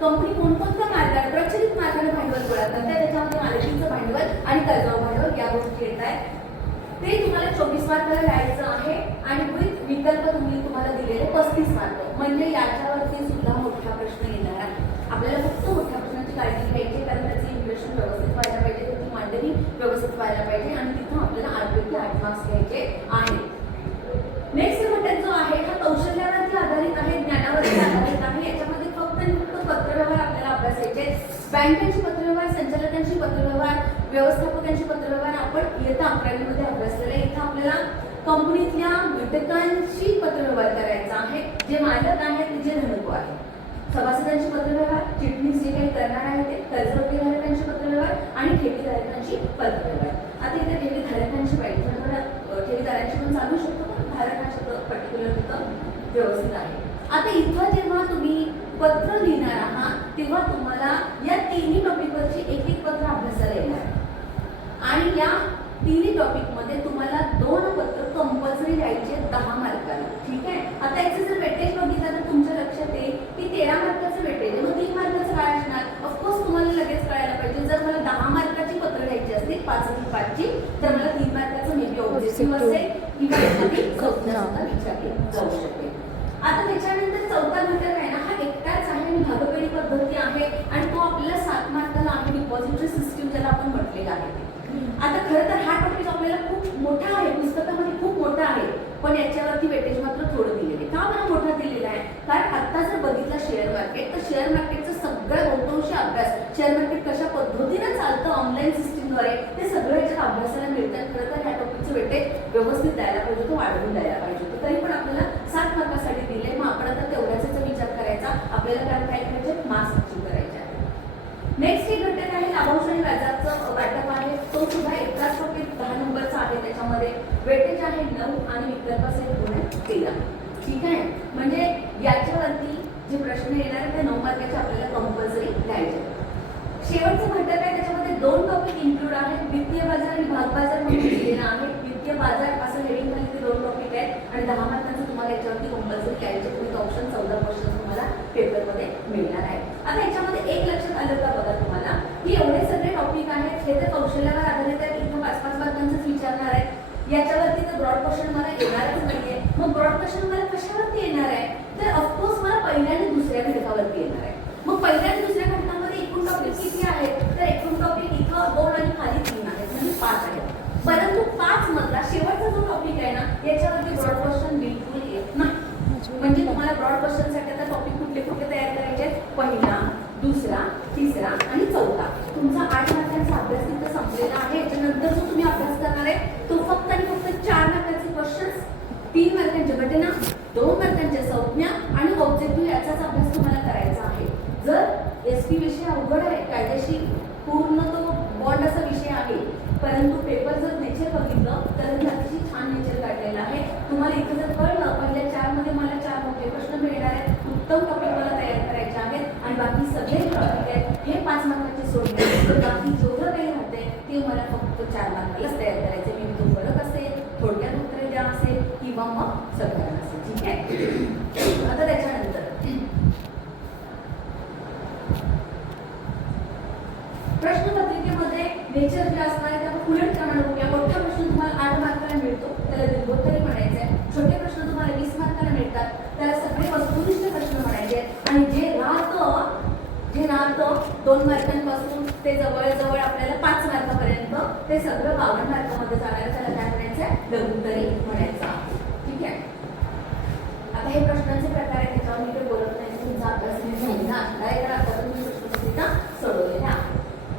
Company कोणकोणत्या मार्गाने प्रचलित मार्गाने भांडवल गोळा करते, त्याच्यामध्ये मालकीचं भांडवल आणि कर्जाऊ भांडवल या गोष्टी येत आहेत. ते तुम्हाला 24 मार्काला लिहायचं आहे आणि विथ विकल्प तुम्हाला दिलेले 35 मार्क. म्हणजे याच्यावरती सुद्धा मोठा प्रश्न येणार आहे. आपल्याला फक्त मोठ्या प्रश्नाची काळजी घ्यायची, कारण त्याचं इम्प्रेशन व्यवस्थित व्हायला पाहिजे, त्याची मांडणी व्यवस्थित व्हायला पाहिजे आणि तिथून आपल्याला 8 पैकी 8 मार्क्स घ्यायचे आहेत. नेक्स्ट घटक जो आहे हा कौशल्यावरती आधारित आहे, ज्ञानावरती आधारित आहे. याच्यामध्ये फक्त आणि फक्त पत्रव्यवहार आपल्याला अभ्यासायचे. बँकेची पत्रव्यवहार, संचालकांची पत्रव्यवहार, व्यवस्थापकांची पत्रव्यवहार आपण इयत्ता 11वी मध्ये अभ्यासलेले. इथं आपल्याला कंपनीतल्या घटकांची पत्रव्यवहार करायचा आहे. जे मालक आहेत जे धनको आहे, सभासदांची पत्रव्यवहार, चिटणीस जे काही करणार आहे ते, कर्जधारकांची पत्रव्यवहार आणि ठेवीधारकांची पत्रव्यवहार. आता इथे ठेवीधारकांची पाहिजे, ठेवीदारांची पण चालू शकतो, पण धारक हा शब्द पर्टिक्युलर तिथं व्यवस्थित आहे. आता इथं जेव्हा तुम्ही पत्र लिहिणार आहात तेव्हा तुम्हाला या तिन्ही टॉपिकवरची एक एक पत्र अभ्यासाला येणार आणि या तिन्ही टॉपिक मध्ये तुम्हाला 2 पत्र कंपल्सरी लिहायचे 10 मार्काला. ठीक आहे. आता याचं जर वेटेज बघितलं तर तुमच्या लक्षात येईल की 13 मार्काचं वेटेज आहे, मग 3 मार्काचं काय असणार. ऑफकोर्स तुम्हाला लगेच कळायला पाहिजे, जर मला 10 मार्काची पत्र लिहायची असतील 5 आणि 5ची, तर मला 3 मार्काचं मेबी ऑब्जेक्टिव्ह असेल किंवा एखादी संज्ञा सुद्धा विचारली जाऊ शकेल. आता त्याच्यानंतर चौथा घटक आहे ना, हा एकटाच आहे आणि भागपेढी पद्धती आहे आणि तो आपल्याला 7 मार्काला आहे, डिपॉझिटरी सिस्टीम ज्याला आपण म्हटलेलं आहे. आता खरं तर हा टॉपिक आपल्याला खूप मोठा आहे, पुस्तकामध्ये खूप मोठा आहे, पण याच्यावरती वेटेज मात्र थोडं दिलेले. का बरं मोठा दिलेला आहे? कारण आता जर बघितलं शेअर मार्केट, तर शेअर मार्केटचं सगळं बहुतांशी अभ्यास, शेअर मार्केट कशा पद्धतीनं चालतं ऑनलाईन सिस्टीमद्वारे, ते सगळं याच्यात अभ्यासाला मिळतात. खरं तर ह्या टॉपिकचं वेटेज व्यवस्थित द्यायला पाहिजे होतं, वाढवून द्यायला पाहिजे होतं. तरी पण आपल्याला 7 मार्कासाठी दिले. मग आपण आता तेवढ्याचा विचार करायचा, आपल्याला काय करायचे, मार्क्स अचीव करायचे आहे. नेक्स्ट हे घटक आहे लाभांश आणि व्याजाचं वाटप आहे. तो सुद्धा एकाच टॉपिक 10 नंबरचा आहे. त्याच्यामध्ये वेटेज आहे 9 आणि विकल्प असेल 13. ठीक आहे. म्हणजे याच्यावरती जे प्रश्न येणार आहे ते 9 मार्काचे आपल्याला कंपल्सरी लिहायचे. शेवटचं घटक आहे त्याच्यामध्ये 2 टॉपिक इन्क्लूड आहेत, वित्तीय बाजार आणि भाग बाजार म्हणून दिलेला आहे. वित्तीय बाजार असं हेडिंग खाली ते 2 टॉपिक आहेत आणि 10 मार्कांचं तुम्हाला याच्यावरती कंपल्सरी लिहायचे. तुम्ही ऑप्शन 14 क्वेश्चन तुम्हाला पेपरमध्ये मिळणार आहे. आता याच्यामध्ये एक लक्षात आलं का बघा तुम्हाला, की एवढे सगळे टॉपिक आहेत हे तर कौशल्यावर आधारित आहेत. इथं 5-5 मार्कांचंच विचारणार आहे. याच्यावरती तर ब्रॉड क्वेश्चन मला येणारच नाहीये. मग ब्रॉड क्वेश्चन मला कशावरती येणार आहे, तर ऑफकोर्स मला पहिल्या आणि दुसऱ्या घटकावरती येणार आहे. मग पहिल्या आणि दुसऱ्या घटकामध्ये एकूण टॉपिक किती आहेत, तर एकूण टॉपिक इथं 2 आणि खाली 3 आहेत, म्हणजे 5 आहेत. परंतु 5 मधला शेवटचा जो टॉपिक आहे ना, याच्यावरती ब्रॉड क्वेश्चन बिलकुल येत नाही. म्हणजे तुम्हाला ब्रॉड क्वेश्चनसाठी आता टॉपिक कुठले कुठले तयार करायचे आहेत, पहिला, दुसरा, तिसरा आणि चौथा. तुमचा 8 मार्कांचा अभ्यास तिथं संपलेला आहे. याच्यानंतर जो तुम्ही अभ्यास करणार आहे तो फक्त आणि फक्त 4 मार्कांचे क्वेश्चन्स, 3 मार्कांच्या घटना, 2 मार्कांच्या संज्ञा आणि ऑब्जेक्टिव्ह याचाच अभ्यास तुम्हाला करायचा आहे. जर एसपी विषय अवघड आहे, कायदेशीर पूर्ण तो बॉन्ड असा विषय आहे, परंतु पेपर जर नेचर बघितलं तर अतिशय छान नेचर काढलेला आहे. तुम्हाला इथे जर कळलं पहिल्या 4 मध्ये मला 4 मोठे प्रश्न मिळणार आहेत, उत्तम टॉपिक मला तयार करायचे आहेत आणि बाकी सगळे टॉपिक आहेत हे 5 मार्काचे सोडले, तर बाकी जेवढं काही राहते ते मला फक्त 4 मार्कालाच तयार करायचे. मी तो फरक असेल, थोडक्यात उत्तरे द्या असेल किंवा मग सगळं असेल. ठीक आहे. आता त्याच्यानंतर प्रश्नपत्रिकेमध्ये नेचर जे असणार आहे आपण पुढे प्रमाणे बघूया. मोठा प्रश्न तुम्हाला 8 मार्काला मिळतो, त्याला दीर्घोत्तरी म्हणायचं आहे. छोटे प्रश्न तुम्हाला 20 मार्काला मिळतात, त्याला सगळे वस्तुनिष्ठ प्रश्न म्हणायचे आहेत. आणि जे राहतं 2 मार्कांपासून ते जवळजवळ आपल्याला 5 मार्कापर्यंत ते सगळं 52 मार्कामध्ये जाणार, त्याला काय म्हणायचं आहे, लघुत्तरी म्हणायचं आहे. ठीक आहे. आता हे प्रश्नांचे प्रकार आहेत, त्याच्यावर मी काही बोलत नाही, तुमचा अभ्यास मी महिना असणार आता तुम्ही प्रश्नपत्रिका सोडवलेल्या.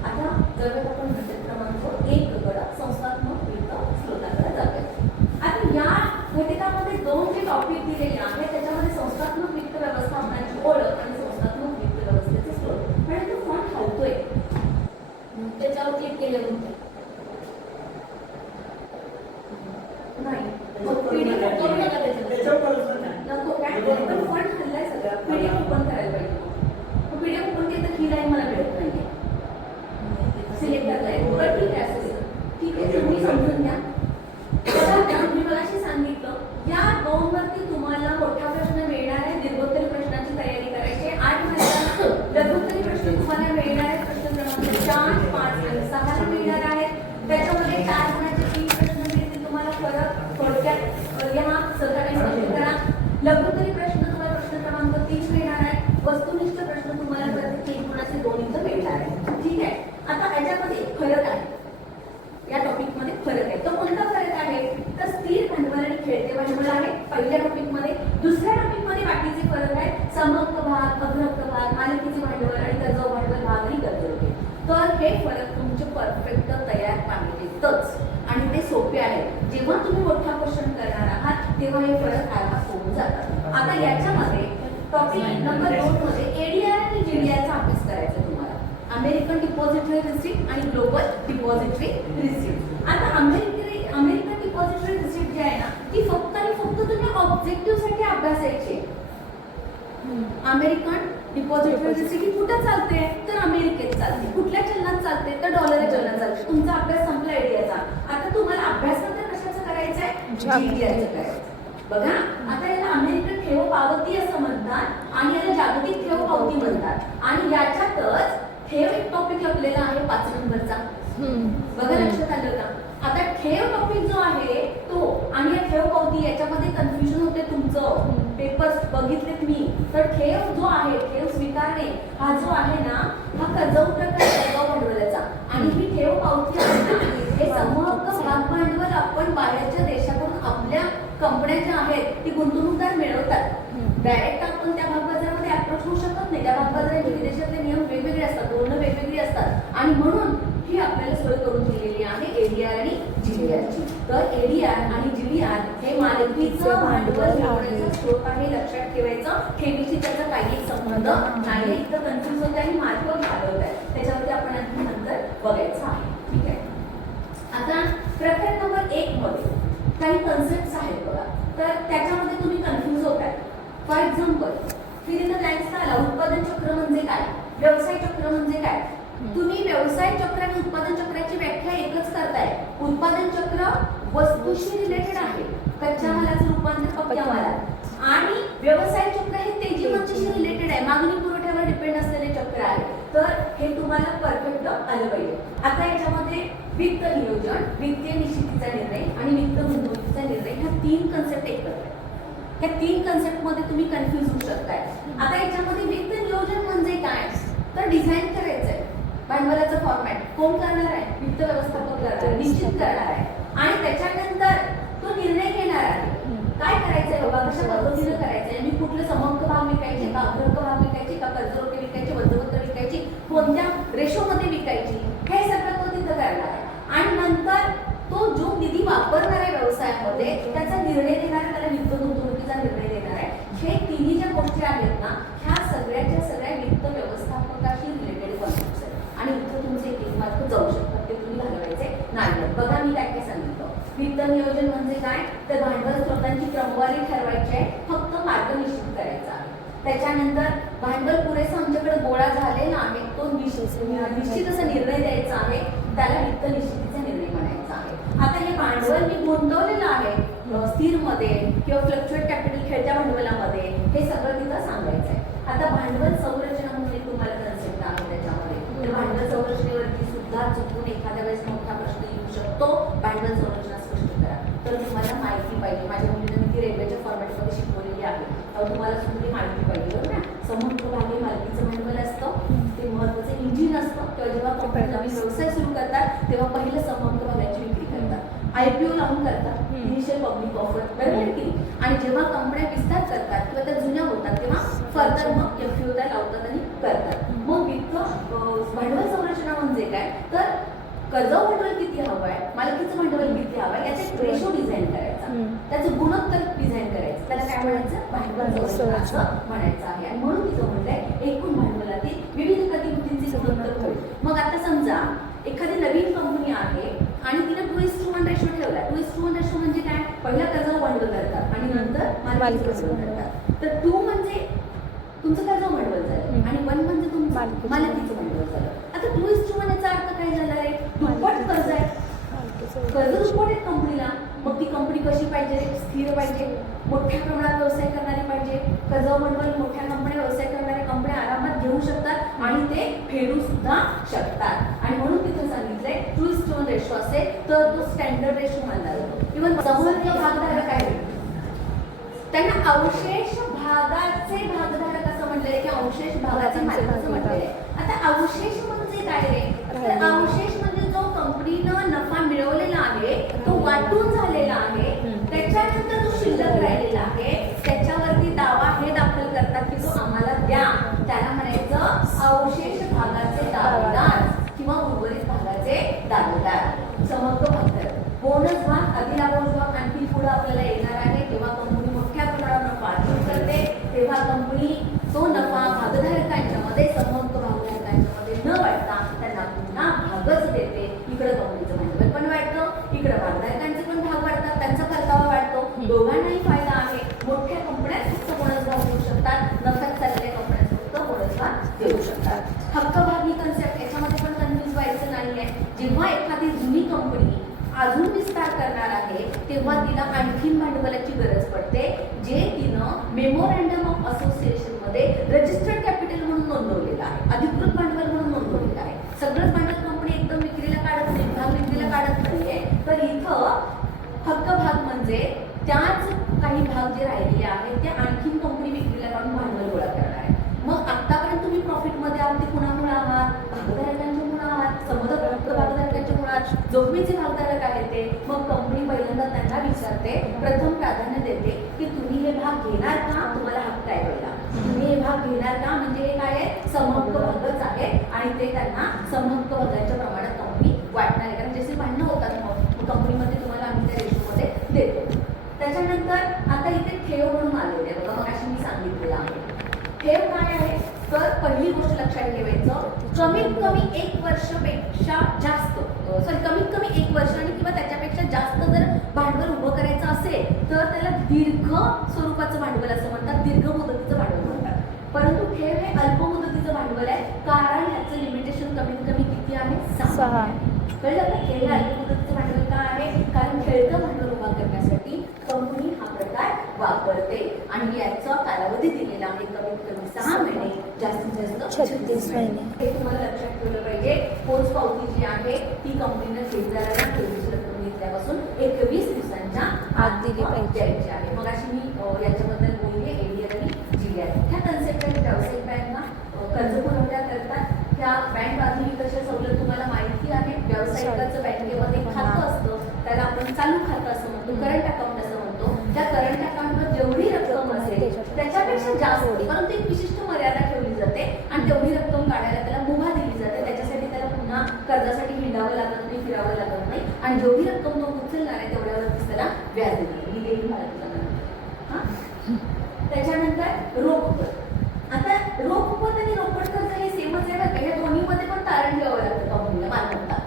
आता जर आपण घटक क्रमांक 1 कडे संस्थात्मक वित्त स्रोताकडे जाऊया. आता या घटकामध्ये 2 जे टॉपिक दिलेले आहेत त्याच्यामध्ये संस्थात्मक वित्त व्यवस्थापनाची ओळख आणि संस्थात्मक वित्त व्यवस्थेचे स्रोत. आणि तो फॉन्ट हलतोय, त्याच्यावर क्लिक केल्यानंतर नाही नको काय पण फॉन्ट हललाय सगळा. भाग, अग्रहक्क भाग, मालकीचे भांडवल आणि कर्जाऊ भांडवल भाग आणि कर्जरोखे. तर हे फरक तुमचे परफेक्ट तयार पाहिजेतच आणि ते सोपे आहे. जेव्हा तुम्ही मोठा क्वेश्चन करणार आहात तेव्हा हे फरक आरामात होऊन जातात. आता याच्यामध्ये टॉपिक नंबर 2 मध्ये एडीआर आणि जीडीआरचा अभ्यास करायचा तुम्हाला. अमेरिकन डिपॉझिटरी रिसिप्ट आणि ग्लोबल डिपॉझिटरी रिसिप्ट. आता अमेरिकन डिपॉझिटरी रिसिप्ट जी आहे ना ती फक्त आणि फक्त तुम्ही ऑब्जेक्टिव्ह साठी अभ्यासायची. अमेरिकन डिपॉझिटरी रिसिप्ट कुठे चालते तर अमेरिकेत चालते. कुठल्या चलनात चालते तर डॉलर चलनात चालते. तुमचा अभ्यास संपला एडीआरचा. आता तुम्हाला अभ्यास नंतर कशाचा करायचा आहे जीडीआरचा करायचा. बघा आता याला अमेरिकन ठेव पावती असं म्हणतात आणि याला जागतिक ठेव पावती म्हणतात आणि याच्यातच ठेव एक टॉपिक लपलेला आहे 5 नंबरचा. बघा लक्षात आलं का. आता ठेव टॉपिक जो आहे तो आणि या ठेव पावती याच्यामध्ये कन्फ्युजन होते तुमचं. पेपर्स बघितलेत मी. तर ठेव जो आहे ठेव स्वीकारणे हा जो आहे ना हा कर्जाऊ प्रकार कर्जाऊ भांडवलाचा आणि ही ठेव पावती आहे ना हे समहक्क भाग भांडवल आपण बाहेरच्या देशाकडून आपल्या कंपन्या ज्या आहेत ती गुंतवणूकदार मिळवतात. डायरेक्ट आपण त्या भागबाजारामध्ये अप्रोच होऊ शकत नाही. त्या भागबाजाराचे विदेशातले नियम वेगवेगळे असतात, धोरणं वेगवेगळी असतात आणि म्हणून ही आपल्याला सोय करून दिलेली आहे एडीआर आणि जीडीआरची. तर एडीआर आणि जीडीआर हे मालकीचं भांडवल मिळवण्याचा स्रोत आहे. लक्षात ठेवायचं. ठेवीशी त्याचा काही संबंध नाही. इथं कन्फ्युज होत आणि मार्क घालवत आहे त्याच्यावरती आपण आणखी नंतर बघायचं आहे. ठीक आहे. आता प्रकार नंबर 1 मध्ये काही कन्सेप्ट आहेत बघा. तर त्याच्यामध्ये तुम्ही कन्फ्युज होताय. फॉर एक्झाम्पल फिर इन द ब्लँक्स आला उत्पादन चक्र म्हणजे काय, व्यवसाय चक्र म्हणजे काय. तुम्ही व्यवसाय चक्र आणि उत्पादन चक्राची व्याख्या एकच करताय. उत्पादन चक्र वस्तूशी रिलेटेड आहे, कच्च्या मालाचं रूपांतर पक्क्या मालात आणि व्यवसाय चक्र हे तेजी मंदीशी रिलेटेड आहे, मागणी पुरवठ्यावर डिपेंड असलेले चक्र आहे. तर हे तुम्हाला परफेक्ट आलं पाहिजे. आता याच्यामध्ये वित्त नियोजन, वित्तीय निश्चितीचा निर्णय आणि वित्त गुंतवणुकीचा निर्णय ह्या 3 कन्सेप्ट एकत्र आहेत. ह्या 3 कन्सेप्ट मध्ये तुम्ही कन्फ्युज होऊ शकताय. आता याच्यामध्ये वित्त नियोजन म्हणजे काय तर डिझाईन करायचंय. भांडवलाचं फॉर्मॅट कोण करणार आहे, वित्त व्यवस्थापक करणार आहे, निश्चित करणार आहे आणि त्याच्यानंतर तो निर्णय घेणार आहे. काय करायचंय बाबा, कशा पद्धतीने करायचंय, मी कुठले समहक्क भाग विकायचे का, अग्रहक्क भाग विकायचे का, कर्जरोखे विकायचे, बंधपत्र विकायची, कोणत्या रेशोमध्ये विकायची, हे सगळं तो तिथं करणार आहे. आणि नंतर तो जो निधी वापरणार आहे व्यवसायामध्ये त्याचा निर्णय देणार आहे, त्याला वित्त गुंतवणुकीचा निर्णय देणार आहे. हे तिन्ही ज्या गोष्टी आहेत ना ह्या सगळ्याच्या सगळ्या वित्त व्यवस्थापकाशी रिलेटेड कॉन्सेप्ट्स आहेत आणि इथं तुमचे एक मार्क जाऊ शकतात. ते तुम्ही घालवायचे नाही. बघा मी काय काय सांगितलं. वित्त नियोजन म्हणजे काय तर भांडवल स्रोतांची क्रमवारी ठरवायची आहे, फक्त मार्ग निश्चित करायचा आहे. त्याच्यानंतर भांडवल पुरेसा आमच्याकडे गोळा झालेला आहे, तो निश्चित असा निर्णय द्यायचा आहे, त्याला वित्त निश्चितीचा निर्णय म्हणायचा आहे. आता हे भांडवल मी गुंतवलेलं आहे स्थिर मध्ये किंवा फ्लक्च्युएट कॅपिटल खेळत्या भांडवलामध्ये, हे सगळं तिथं सांगायचं आहे. आता भांडवल संरचना म्हणून एक तुम्हाला कन्सेप्ट आहे त्याच्यामध्ये. तर भांडवल संरचनेवरती सुद्धा चुकून एखाद्या वेळेस मोठा प्रश्न येऊ शकतो. भांडवल संरचना स्पष्ट करा. तर तुम्हाला माहिती पाहिजे. माझ्या मुलीने मी ती रेल्वेच्या फॉर्मॅटमध्ये शिकवलेली आहे. तुम्हाला सुद्धा माहिती पाहिजे बरं ना. समहक्क भाग हे मालकीचं भांडवल असतं, ते महत्वाचं इंजिन असतं. किंवा जेव्हा कंपनी नवीन व्यवसाय सुरू करतात तेव्हा पहिलं समहक्क भागाची विक्री करतात, IPO लावून करतात, इनिशियल पब्लिक ऑफर, बरोबर की. आणि जेव्हा कंपन्या विस्तार करतात किंवा त्या जुन्या होतात तेव्हा फर्दर मग FPO त्या लावतात आणि करतात. मग वित्त भांडवल संरचना म्हणजे काय तर कर्जाऊ भांडवल किती हवं आहे, मालकीचं भांडवल किती हवं आहे याचा एक रेशो डिझाईन करायचा, त्याचं गुणोत्तर डिझाईन करायचं, त्याला काय म्हणायचं भांडवल संरचना म्हणायचं आहे. आणि म्हणून तिथं म्हटलंय एकूण भांडवलातील विविध प्रतिभूतींचे गुणोत्तर होईल. मग आता समजा एखादी नवीन कंपनी आहे आणि तिने 2:1 रेशो ठेवला. 2:1 रेशो म्हणजे काय, पहिला कर्जाऊ भांडवल करतात आणि नंतर मालकीचं भांडवल करतात. तर 2 म्हणजे तुमचं कर्जाऊ भांडवल झालं आणि 1 म्हणजे तुमचं मालकीचं भांडवल झालं. आता 2:1 याचा अर्थ काय झाला आहे, दुप्पट कर्ज आहे, कर्ज दुप्पट आहे कंपनीला. मग ती कंपनी कशी पाहिजे, स्थिर पाहिजे, मोठ्या प्रमाणात व्यवसाय करणारी पाहिजे. कर्जाऊ भांडवल मोठ्या कंपन्या, व्यवसाय करणाऱ्या कंपन्या आरामात घेऊ शकतात आणि ते फेडू सुद्धा शकतात. आणि म्हणून तिथं सांगितलंय 2:1 रेशो असेल तर तो स्टँडर्ड रेशो मानला जातो. इव्हन समहक्क भागधारक आहे त्यांना अवशेष भागाचे भागधारक असं म्हटलंय की अवशेष भागाचे मालक असं म्हटलंय. आता अवशेष म्हणजे काय रे, तर अवशेष म्हणजे जो कंपनीनं नफा मिळवलेला आहे तो वाटून झालेला आहे, त्याच्यानंतर जो शिल्लक राहिलेला आहे त्याच्यावरती दावा हे दाखल करतात की तो आम्हाला द्या. त्याला म्हणायचं अवशेष भागाचे दावेदार किंवा उर्वरित भागाचे दावेदार, समहक्क भागधारक. बोनस भाग, अधिलाभांश भाग आणखी पुढे आपल्याला येणार आहे. तेव्हा कंपनी मोठ्या प्रमाणावर नफा अर्जित करते, तेव्हा कंपनी तो नफा भागधारकांच्या मध्ये, समहक्क भागधारकांच्या मध्ये न वाटता त्यांना पुन्हा भागच देते. इकडे कंपनीचं भांडवल पण वाढतं, इकडे भागधारकांचे पण भाग वाढतात, त्यांचा परतावा वाढतो, दोघांनाही फायदा आहे. मोठ्या कंपन्या फक्त बोनस भाग देऊ शकतात, नफ्यात चाललेल्या कंपन्या फक्त बोनस भाग देऊ शकतात. हक्क भाग ही कन्सेप्ट, याच्यामध्ये पण कन्फ्युज व्हायचं नाहीये. जेव्हा एखादी जुनी कंपनी अजून विस्तार करणार आहे तेव्हा तिला आणखीन भांडवलाची गरज पडते, जे तिनं मेमोरँडम ऑफ असोसिएशन मध्ये रजिस्टर्ड कॅपिटल म्हणून नोंदवलेलं आहे, अधिकृत भांडवल म्हणून नोंदवलेलं आहे. सगळंच भांडवल कंपनी एकदम विक्रीला काढत नाही, भाग विक्रीला काढत नाहीये. तर इथं हक्क भाग म्हणजे त्याच काही भाग जे राहिलेले आहेत ते आणखीन कंपनी विक्रीला काढून भांडवल गोळा करणार आहे. मग आतापर्यंत तुम्ही प्रॉफिट मध्ये आहात ते कुणामुळे आहात? भागधारकांच्या मुळे आहात, समजा भागधारकांच्या मुळे आहात, जोखमीचे भागधारक आहेत ते. मग कंपनी पहिल्यांदा त्यांना विचारते, प्रथम प्राधान्य देते की तुम्ही हे भाग घेणार का, तुम्हाला हक्क आहे पहिला, तुम्ही हे भाग घेणार का, म्हणजे हे काय आहे, समहक्क भागच आहे आणि ते त्यांना समहक्क भागाच्या प्रमाणात कंपनी वाटणार आहे. कारण जसे भांडणं होतात मग कंपनीमध्ये तुम्हाला आम्ही त्या रेशोमध्ये देतो. त्याच्यानंतर आता इथे ठेव म्हणून आलेले आहे बघा, मग अशी मी सांगितलेलं आहे. ठेव काय आहे, तर पहिली गोष्ट लक्षात ठेवायचं, कमीत कमी 1 वर्षापेक्षा जास्त, कमीत कमी 1 वर्ष आणि किंवा त्याच्यापेक्षा जास्त जर भांडवल उभं करायचं असेल तर त्याला दीर्घ स्वरूपाचं भांडवल असं म्हणतात, दीर्घ मुदतीचं भांडवल म्हणतात. परंतु ठेव हे अल्प मुदतीचं भांडवल आहे, कारण याचं लिमिटेशन कमीत कमी किती आहे, 6. कळलं का? ठेव हे अल्प मुदतीचं भांडवल का आहे, कारण खेळतं भांडवल उभा करण्यासाठी कंपनी हा प्रकार वापरते आणि याचा कालावधी दिलेला आहे कमीत कमी 6 महिने, जास्तीत जास्त 36 महिने. हे तुम्हाला लक्षात ठेवलं पाहिजे. पोच पावती जी आहे ती कंपनीने ठेवीदारांना ठेवीची रक्कम घेतल्यापासून 21 दिवसांच्या आत दिली द्यायची आहे. मग अशी मी याच्याबद्दल बोलली, एडीआर आणि जीआर ह्या कन्सेप्ट आहेत. व्यावसायिक बँका कर्ज पुरवठा करतात, त्या बँक बाजूनी कशा सवलत तुम्हाला माहिती आहे. व्यावसायिकाचं बँकेमध्ये खातं असतं, त्याला आपण चालू खातं असं म्हणतो, करंट अकाउंट असं म्हणतो. त्या करंट अकाउंटवर जेवढी रक्कम असेल त्याच्यापेक्षा जास्त, परंतु एक विशिष्ट मर्यादा ठेवली जाते आणि तेवढी रक्कम काढायला त्याला मुभा दिली जाते. त्याच्यासाठी त्याला पुन्हा कर्जासाठी हिंडावं लागत नाही, फिरावं लागत नाही आणि जेवढी रक्कम तो उचलणार आहे तेवढ्यावरतीच त्याला व्याज देणार. ही देखील मला त्याच्यानंतर रोख कर. आता रोख पत आणि रोकड कर्ज हे सेमच आहे बघा, या दोन्हीमध्ये पण तारण ठेवावं लागतं कंपनीला, मालमत्ता.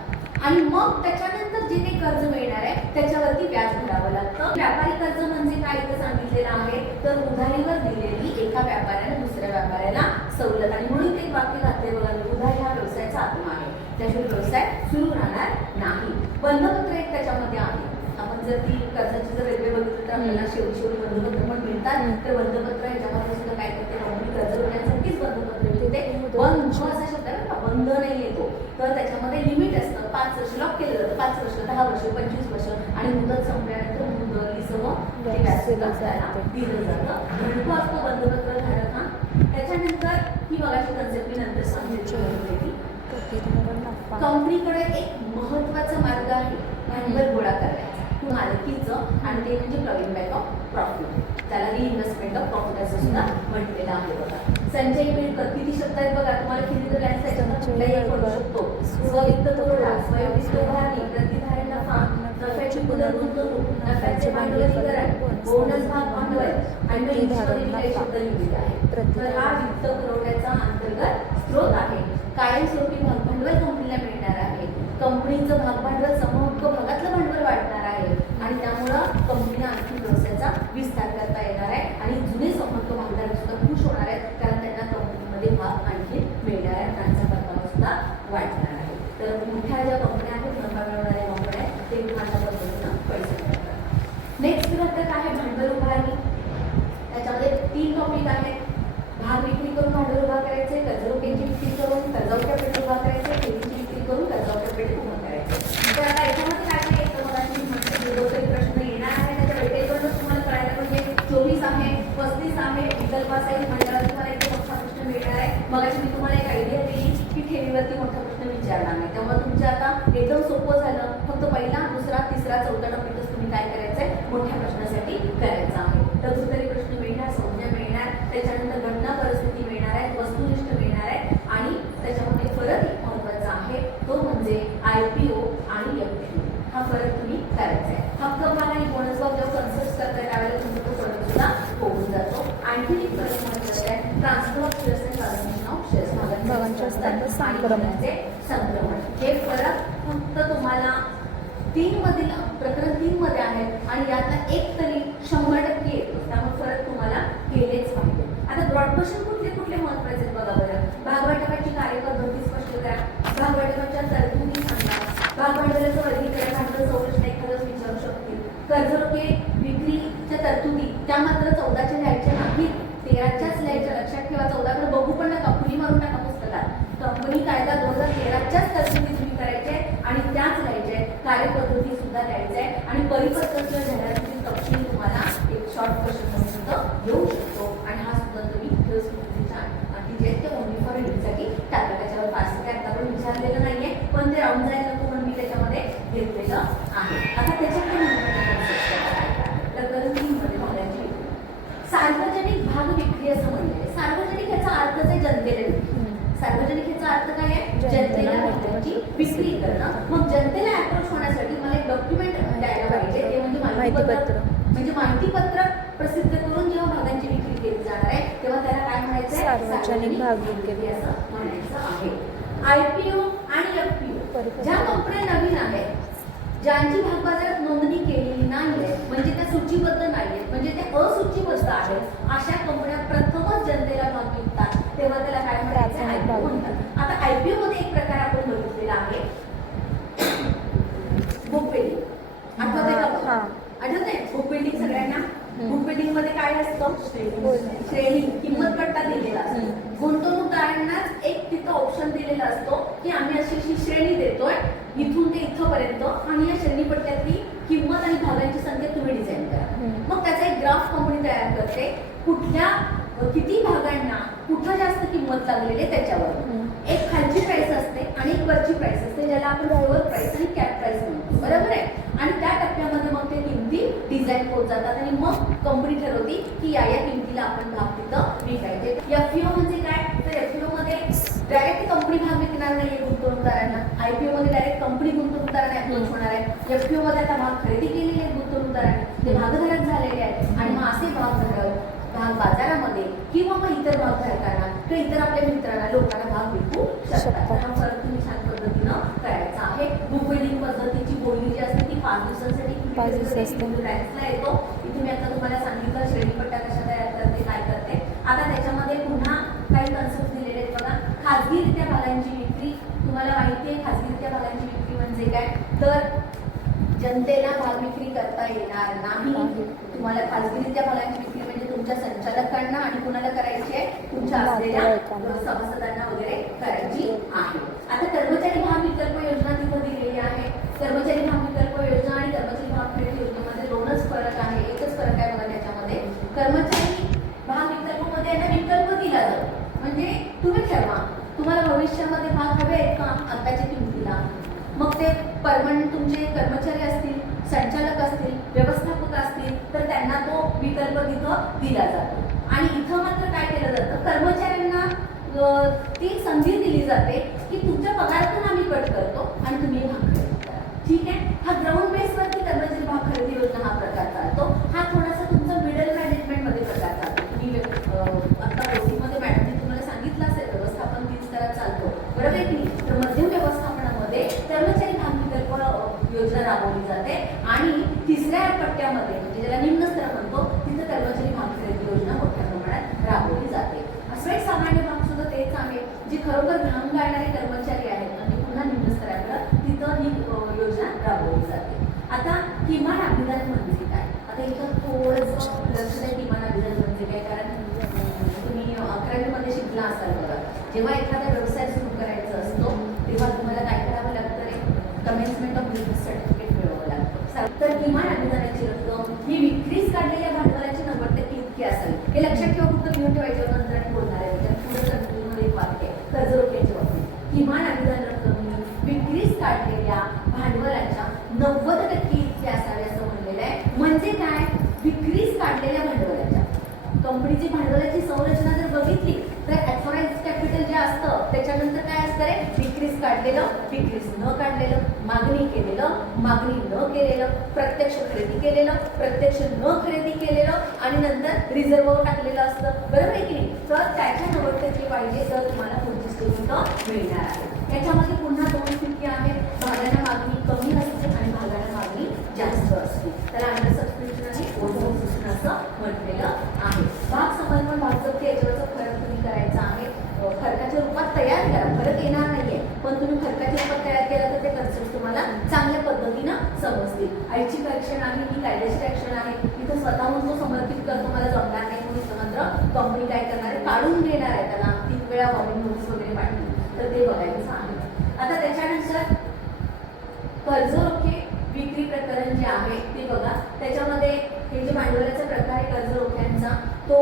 आणि मग त्याच्यानंतर जे काही कर्ज मिळणार आहे त्याच्यावरती व्याज भरावं लागतं. व्यापारी कर्ज म्हणजे काय इथं सांगितलेलं आहे, तर उधारीवर दिलेली एका व्यापाऱ्याने दुसऱ्या व्यापाऱ्याला सवलत. आणि म्हणून ते वाक्य घातले बघा, उधारी हा व्यवसायाचा आत्मा आहे, त्याशिवाय व्यवसाय सुरू राहणार नाही. बंधपत्र एक त्याच्यामध्ये आहे. आपण जर ती कर्जाची जर रेल्वे बघितलं तर आपल्याला शेवटी बंधपत्र पण मिळतात. तर बंधपत्र ह्याच्यामध्ये सुद्धा काय करते, कंपनी कर्ज भरण्यासाठीच बंधपत्र मिळते. बंध असा शब्द आहे ना, बंध नाही येतो, तर त्याच्यामध्ये लिमिट असतं. 5 वर्ष लॉक केलं जातं, 5 वर्ष, 10 वर्ष, 25 वर्ष आणि मुदत संपल्यानंतर मुदतीसह ते व्याज दिलं जातं. धनको असतो बंधपत्र धारक हा. त्याच्यानंतर ही बघायची कन्सेप्ट मी नंतर सांगितली. कंपनीकडे एक महत्वाचा मार्ग आहे भांडवल गोळा करण्याचा, मालकीचं, आणि ते म्हणजे प्लॉविंग बॅक ऑफ प्रॉफिट. त्याला रिइन्व्हेस्टमेंट ऑफ प्रॉफिट असं सुद्धा म्हटलेलं आहे बघा. संचयी मिळकत किती शब्द आहेत बघा, तुम्हाला किती तर लाईन्स त्याच्यात कुठलाही एक करू शकतो. स्ववित्त तोडा, स्वयंवित्त उभारणी, प्रतिधारण नफा, नफ्याची पुनर्गुंतवणूक, नफ्याचे भांडवलीकरण, बोनस भाग भांडवल आणि काही शब्द लिहिलेले आहेत. तर हा वित्त पुरवठ्याचा अंतर्गत स्रोत आहे. कायमस्वरूपी भागभांडवल कंपनीला मिळणार आहे. कंपनीचं भागभांडवल समहक्क भागातलं भांडवल वाढणार आहे आणि त्यामुळं कंपनीला आणखी व्यवसायाचा विस्तार करता येणार आहे आणि जुने समहक्क भागधारक सुद्धा खुश होणार आहेत, कारण त्यांना कंपनीमध्ये भाग आणखी मिळणार आहे, त्यांचा परतावा सुद्धा वाढणार आहे. तर मोठ्या ज्या कंपन्या आहेत, नफा मिळवणाऱ्या कंपन्या आहेत, ते अशा पद्धतीनं पैसे मिळतात. नेक्स्ट घटक आहे भांडवल उभारणी. त्याच्यामध्ये 3 टॉपिक आहेत. भाग विक्री करून भांडवल उभा करायचे, कर्जरोख्यांची विक्री करून कर्जाऊ कॅपिटल उभा करायचे, ठेवीची विक्री करून कर्जाऊ कॅपिटल उभा करायचे. तर आता याच्यामध्ये काय काय येतं बघा, काही प्रश्न येणार आहे, त्याच्या वेगवेगळं तुम्हाला कळायला म्हणजे 24 आहे, 35 आहे, विकल्पासाठी मंडळात तुम्हाला एक मोठा प्रश्न मिळणार आहे. मग मी तुम्हाला एक आयडिया दिली की ठेवीवरती मोठा प्रश्न विचारणार नाही, त्यामुळे तुमच्या आता एकदम सोपं झालं. फक्त पहिला, दुसरा, तिसरा, चौथा टॉपिकच तुम्ही काय करायचंय, मोठ्या प्रश्नासाठी करायचं आहे. तर दुसरे प्रश्न मिळणार, संज्ञा मिळणार, त्याच्यानंतर घटना परिस्थिती मिळणार आहे, वस्तुनिष्ठ भागांचे असतात संक्रमण. संक्रमण हे फरक फक्त तुम्हाला 3 मधील प्रकरण 3 मध्ये आहेत आणि यातला एक तरी 100% येतो. त्यामुळे फरक तुम्हाला केलेच पाहिजे. आता ब्रॉड क्वेश्चन कुठले कुठले महत्वाचे आहेत बघा बरं. भागवाटपाची कार्यपद्धती स्पष्ट करा. भागवाटपाच्या तरतुदी सांगा. भागभांडवलाचं वर्गीकरण भांडवल संरचना एखादं विचारू शकतील. कर्जरोखे विक्रीच्या तरतुदी त्या मात्र 14च्या लिहायच्या नाहीत, 13च्याच लिहायच्या. लक्षात ठेवा. 14कडे बघू पण नका, खुली मारून टाका पुस्तकात. कंपनी कायदा 2013च्याच तरतुदी तुम्ही करायचे आणि त्याच लिहायचे. कार्यपद्धती सुद्धा द्यायचे आहे आणि परिपत्रक जाहिरातीतील तपशील तुम्हाला एक शॉर्ट क्वेश्चन म्हणून सुद्धा येऊ शकतो आणि हा सुद्धा तुम्ही जे ते ओनली फॉर रीडिंगसाठी टाका. त्याच्यावर फारसं काय आता पण विचारलेलं नाहीये, पण ते राहून जायला नको म्हणून मी त्याच्यामध्ये घेतलेलं आहे. आता त्याच्याकडे प्रकरण 3 मध्ये भागांची सार्वजनिक भाग विक्री असं म्हणले. सार्वजनिक याचा अर्थच आहे जनतेला विक्री. सार्वजनिक याचा अर्थ काय आहे? जनतेला भागांची विक्री करणं. मग जनतेला अप्रोच होण्यासाठी मला एक डॉक्युमेंट द्यायला पाहिजे, ते म्हणजे माहितीपत्र. म्हणजे माहितीपत्रक प्रसिद्ध करून जेव्हा भागांची विक्री केली जाणार आहे तेव्हा त्याला काय म्हणायचं आहे? सार्वजनिक भाग विक्री असं म्हणायचं आहे. आयपीओ आणि एफपीओ ज्या कंपन्या नवीन आहेत, ज्यांची भागबाजारात नोंदणी केलेली नाही आहे, म्हणजे त्या सूचीबद्ध नाही आहेत, म्हणजे त्या असूचीबद्ध आहेत, अशा कंपन्या प्रथमच जनतेला भाग विकतात तेव्हा त्याला काय म्हणायचं? आयपीओ म्हणतात. आता आयपीओ मध्ये एक प्रकार आपण बघितलेला आहे, बुक बिल्डिंग. आठवतंय का? आठवतंय बुक बिल्डिंग सगळ्यांना? बुक बिल्डिंग मध्ये काय असतं? श्रेणी, किंमत पट्टा दिलेला असतो. गुंतवणूकदारांनाच एक तिथं ऑप्शन दिलेला असतो की आम्ही अशी अशी श्रेणी देतोय इथून ते इथपर्यंत आणि या श्रेणी पट्ट्यातली किंमत आणि भागांची संख्या तुम्ही डिझाईन करा. मग त्याचा एक ग्राफ कंपनी तयार करते, कुठल्या किती भागांना कुठं जास्त किंमत लागलेली आहे त्याच्यावर. एक खालची प्राइस असते आणि एक वरची प्राइस असते, ज्याला आपण लोअर प्राइस आणि कॅप प्राइस म्हणतो. बरोबर आहे. आणि त्या टप्प्यामध्ये मग ते किमती डिझाईन होत जातात आणि मग कंपनी ठरवते की या या किमतीला आपण भाग तिथं विकायचे. एफपीओ म्हणजे काय? तर एफपीओ मध्ये डायरेक्ट कंपनी भाग विकणार नाहीये गुंतवणूकदारांना. आयपीओ मध्ये डायरेक्ट कंपनी गुंतवणूकदारांना अप्रोच होणार आहे. एफपीओ मध्ये आता भाग खरेदी केलेले आहेत गुंतवणूकदारांनी, ते भागधारक झालेले आहेत आणि मग असे भागधारक भाग बाजारामध्ये किंवा मग इतर भागधारकांना किंवा इतर आपल्या मित्रांना लोकांना भाग विकू शकतात. हा फरक तुम्ही छान पद्धतीनं करायचा आहे. बुक बिल्डिंग पद्धतीची बोली जी असते ती 5 दिवसांसाठी 5 दिवसांसाठी येतो. इथे मी आता तुम्हाला सांगितलं श्रेणीपट्टा कशा तयार करते, काय करते. आता त्याच्यामध्ये पुन्हा काही कन्सेप्ट दिलेले आहेत बघा. खाजगीरित्या भागांची विक्री. तुम्हाला माहिती आहे खाजगीरित्या भागांची विक्री म्हणजे काय? तर जनतेला भाग विक्री करता येणार नाही. तुम्हाला खाजगीरित्या भागांची विक्री म्हणजे तुमच्या संचालकांना आणि कुणाला करायची आहे? तुमच्या असलेल्या सभासदांना वगैरे करायची आहे. आता कर्मचारी भाग विकल्प योजना तिथं दिलेली आहे. कर्मचारी भाग विकल्प योजना आणि कर्मचारी भाग खरेदी योजनेमध्ये 2च फरक आहे. एकच फरक आहे बघा त्याच्यामध्ये. कर्मचारी भाग विकल्पामध्ये यांना विकल्प दिला जातो, म्हणजे तुम्ही ठरवा तुम्हाला भविष्यामध्ये भाग हवे आहेत का आताच्या किमतीला. मग ते परमनंट तुमचे कर्मचारी असतील, संचालक असतील, व्यवस्थापक असतील तर त्यांना तो विकल्प तिथं दिला जातो. आणि इथं मात्र काय केलं जातं? कर्मचाऱ्यांना ती संधी दिली जाते की तुमच्या पगारातून आम्ही कट करतो आणि तुम्ही भाग खरेदी करा. ठीक आहे. हा ग्राउंड बेसवरती कर्मचारी भाग खरेदी योजना हा प्रकार चालतो. हा थोडासा तुमचा मिडल मॅनेजमेंटमध्ये प्रकार चालतो. तुम्ही आता मध्ये मॅडमने तुम्हाला सांगितलं असेल व्यवस्थापन 3 स्तरात चालतो, बरोबर आहे की? तर मध्यम व्यवस्थापनामध्ये कर्मचारी भाग विकल्प योजना राबवली जाते आणि 3ऱ्या पट्ट्यामध्ये म्हणजे ज्याला निम्न स्तर म्हणतो तिथं कर्मचारी भाग खरेदी योजना मोठ्या प्रमाणात राबवली जाते. असं एक सामान्य भाग सुद्धा तेच आहे जे खरोखर घाम गाळणारे कर्मचारी आहेत म्हणजे पुन्हा निम्न स्तराकडे तिथं ही योजना राबवली जाते. आता किमान अभिदान म्हणजे काय? आता इथं थोडंसं लक्ष द्या किमान अभिदान म्हणजे काय. कारण तुम्ही 11वी मध्ये शिकला असाल बघा. जेव्हा एखादा व्यवसाय सुरू करायचा असतो तेव्हा तुम्हाला काय करावं लागतं रे? कमेन्समेंट ऑफ बिझनेस सर्टिफिकेट मिळवावं लागतं. तर किमान अभिदानाची रक्कम ही विक्रीस काढलेल्या भांडवलाची 90% इतकी असावी. हे लक्षात ठेवा. फक्त घेऊन ठेवायचं नंतर आणि बोलणार आहे. त्याच्यात पुढे संपूर्ण एक वाक्य कर्जरोख्याच्या बाबतीत किमान अभिदान रक्कम ही विक्रीस काढलेल्या भांडवलाच्या 90% इतकी असावी असं म्हणलेलं आहे. म्हणजे काय? विक्रीस काढलेल्या भांडवलाच्या कंपनीची भांडवलाची संरचना जर बघितली तर ॲथॉराइज कॅपिटल जे असतं त्याच्यानंतर काय असतं रे? विक्रीस काढलेलं, विक्रीस न काढलेलं, मागणी केलेलं, मागणी न केलेलं, प्रत्यक्ष खरेदी केलेलं, प्रत्यक्ष न खरेदी केलेलं आणि नंतर रिझर्व्हवर टाकलेलं असतं. बरोबर आहे की नाही? तर त्याच्या 90% पाहिजे तर तुम्हाला इथं मिळणार आहे. याच्यामध्ये पुन्हा दोन स्थिती आहेत, भागांना मागणी कमी असते आणि भागांना मागणी जास्त असते. त्याला अंडर सबस्क्रिप्शन आणि ओव्हर सबस्क्रिप्शन असं म्हटलेलं आहे. भाग समन्वय भाग जप्ती याच्यावरचा फरक तुम्ही करायचा आहे. फरकाच्या रूपात तयार करा, फरक येणार नाहीये, पण तुम्ही फरकाच्या रूपात तयार केला तर ते कन्सेप्ट तुम्हाला चांगल्या पद्धतीनं समजतील. ऐच्छिक ऍक्शन आहे ही कायदेशीर ऍक्शन आहे. इथं स्वतःहून तो समर्पित करतो मला जमणार नाही म्हणून मात्र कंपनी काय करणार आहे, काढून देणार आहे. त्याला 3 वेळा वॉर्निंग नोटीस वगैरे पाठवली तर ते बघायचं आहे. आता त्याच्यानंतर कर्ज रोखे विक्री प्रकरण जे आहे ते बघा. त्याच्यामध्ये हे जे भांडवलाचा प्रकार आहे कर्ज रोख्यांचा तो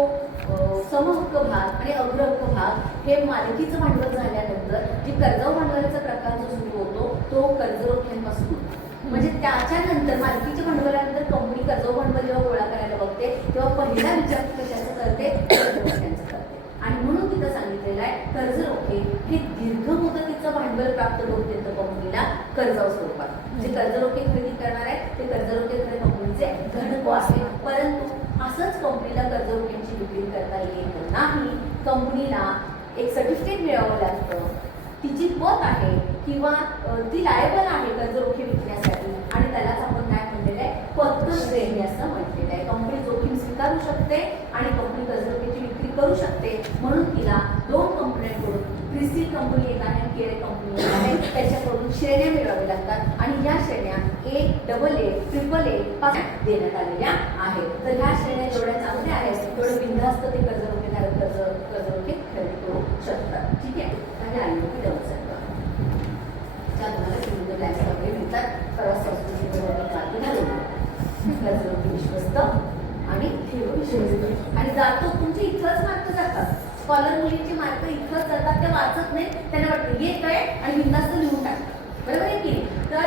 समहक्क भाग आणि अग्रहक्क भाग हे मालकीचं भांडवल झाल्यानंतर जे कर्जाऊ भांडवलाचा प्रकार जो सुरू होतो तो कर्ज रोख्यांपासून होतो. म्हणजे त्याच्यानंतर मालकीच्या भांडवलानंतर कंपनी कर्जाऊ भांडवल जेव्हा गोळा करायला बघते तेव्हा पहिला विचार कशाचं करते, कर्ज रोख्यांचं करते. आणि म्हणून तिथं सांगितलेलं आहे कर्ज रोखे हे दीर्घ मुदतीचं भांडवल प्राप्त करून देतं कंपनीला कर्जाऊ स्वरूपात. जे कर्ज रोखे खरेदी करणार आहे ते कर्ज रोखे खरे कंपनीचे घटक आहे. परंतु असंच कंपनीला कर्ज रोख्यांची विक्री करता येत नाही. कंपनीला एक सर्टिफिकेट मिळवावं लागतं, तिची पत आहे किंवा ती लायबल आहे कर्ज रोखे विकण्यासाठी आणि त्यालाच आपण काय म्हणलेलं आहे, पत्र श्रेणी असं म्हटलेलं आहे. कंपनी जोखीम स्वीकारू शकते आणि कंपनी कर्ज रोख्याची विक्री करू शकते. म्हणून तिला 2 कंपन्यांकडून क्रिसिल कंपनी एक आहे आणि केअर कंपनी एक आहे, त्याच्याकडून श्रेण्या मिळवाव्या लागतात आणि या श्रेण्या A, AA, AAA देण्यात आलेल्या आहेत. तर ह्या श्रेण्या जेवढ्या चांगल्या आहेत तेवढं बिनधास्त ते कर्ज रोखेधारक कर्ज रोखे खरेदी करू शकतात. ठीक आहे. आणि आयोगी दवसर ज्या तुम्हाला विविध ब्लॅक्स वगैरे मिळतात परत संस्कृती घालून कर्ज रोखे विश्वस्त आणि ठेव विश्वस्त आणि जातो तुमचे इथंच मार्क जातात. स्कॉलर मुलींचे मार्क इथंच जातात, त्या वाचत नाही, त्यांना वाटतं येत आहे आणि बिनधास्त लिहून टाकतात. बरोबर आहे की? तर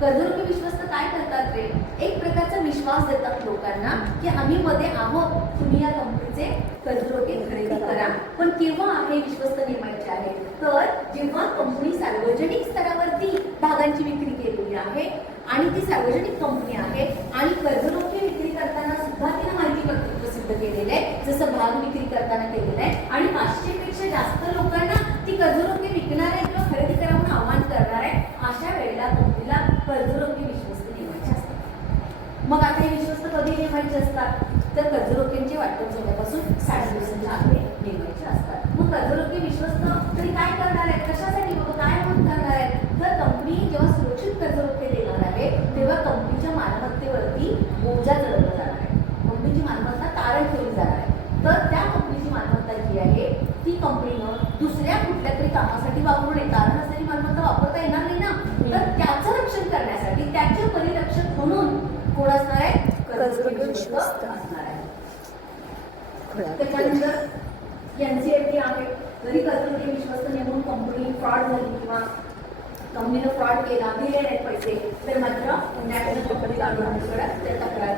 कर्जरोखे विश्वस्त काय करतात रे, एक प्रकारचा विश्वास देतात लोकांना की आम्ही मध्ये आहोत, तुम्ही या कंपनीचे कर्जरोखे खरेदी करा. पण केव्हा हे विश्वस्त नेमायचे आहे, तर जेव्हा कंपनी सार्वजनिक स्तरावरती भागांची विक्री केलेली आहे आणि ती सार्वजनिक कंपनी आहे आणि कर्जरोखे विक्री करताना सुद्धा तिने माहिती पत्रक सिद्ध केलेलं आहे, जसं भाग विक्री करताना केलेलं आहे आणि 500 पेक्षा जास्त लोकांना ती कर्जरोखे विकणार आहे किंवा खरेदी करा म्हणून आवाहन करणार आहे. अशा वेळेला कंपनीला कर्जरोखे विश्वस्त नेमायचे असतात. मग आता हे विश्वस्त कधी नेमायचे असतात, तर कर्जरोख्यांचे वाटप झाल्यापासून 60 दिवसांच्या आत नेमायचे असतात. मग कर्जरोखे विश्वस्त तरी काय करणार आहेत, कशासाठी काय म्हणून करणार आहेत, तर कंपनी जेव्हा सुरक्षित कर्जरोखे देणार आहे तेव्हा कंपनीच्या मालमत्तेवरती बोजा चढवला जाणार आहे. कंपनीची मालमत्ता तारण ठेवली जाणार आहे. तर त्या कंपनीची मालमत्ता जी आहे ती कंपनीनं दुसऱ्या कुठल्या तरी कामासाठी वापरू नये. तारण असलेली मालमत्ता वापरता येणार नाही ना, तर त्याचं रक्षण करण्यासाठी त्याचे परिरक्षक म्हणून कोण असणार आहे, कर्जरोखे विश्वस्त असणार आहे. त्याच्यानंतर NCLT आहे. जरी कर्जरोखे विश्वस्त नेमून कंपनी फ्रॉड झाली किंवा कंपनीनं फ्रॉड केला, दिले नाहीत पैसे, तर मात्र नॅशनल कंपनी त्या तक्रार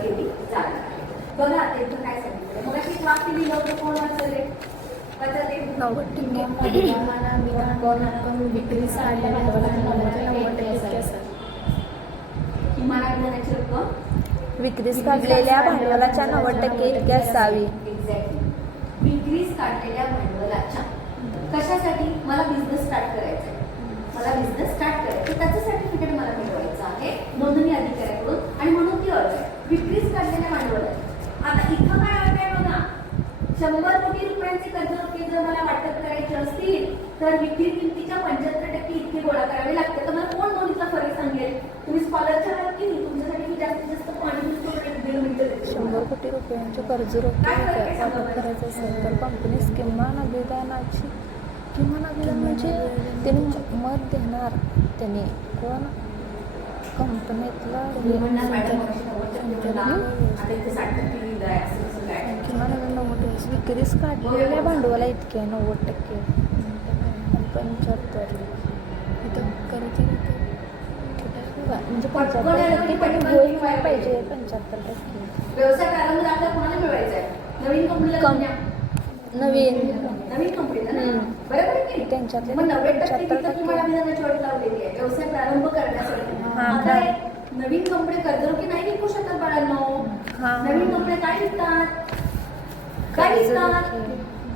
केली जाणार आहे. बघा आता इथं काय सांगितलं, मग अशी वाक्य लिहिलं होतं, कोण वाचले वाचले 90% विक्री साडल्या किमान अनुदानाची रक्कम विक्रीस काढलेल्या भांडवलाच्या 90% इतकी असावी. एक्झॅक्टली. विक्रीस काढलेल्या भांडवलाच्या कशासाठी, मला बिझनेस स्टार्ट करायचा आहे, मला बिझनेस स्टार्ट करायचं त्याचं सर्टिफिकेट मला मिळवायचं आहे नोंदणी अधिकाऱ्याकडून आणि म्हणून ती अट आहे विक्रीस काढलेल्या भांडवलाची. आता इथं काय अट आहे बघा, 100 कोटी रुपयांचे कर्जरोखे जर मला वाटप करायचे असतील तर विक्री किमतीच्या 75% इतके गोळा करावे लागते. तर मला कोण दोन्हीचा फरक सांगेल, तुम्ही स्कॉलरच्या आहात की नाही, तुमच्यासाठी मी जास्तीत जास्त पाणी 1.5 मिनिटं देते. 100 कोटी रुपयांचे कर्जरोखे वाटप करायचं असेल तर कंपनीस किमान अभिदानाची म्हणजे त्यांनी मत देणार, त्यांनी कोण कंपनीतला किमान 90% विक्रीस काढलेल्या भांडवला इतके 90% 75 इथं करायचे म्हणजे 75% होईल पाहिजे 75%. व्यवसाय प्रारंभ दाखला कोणाला मिळवायचा आहे, नवीन कंपनीला नवीन कंपनीला ना, बरोबर आहे की त्यांच्यातले मग 90% तुम्हाला अभियानाची अट लावलेली आहे व्यवसाय प्रारंभ करण्यासाठी. आता नवीन कंपनी कर्जरोखे नाही विकू शकत बाळांनो. नवीन कंपन्या काय विकतात,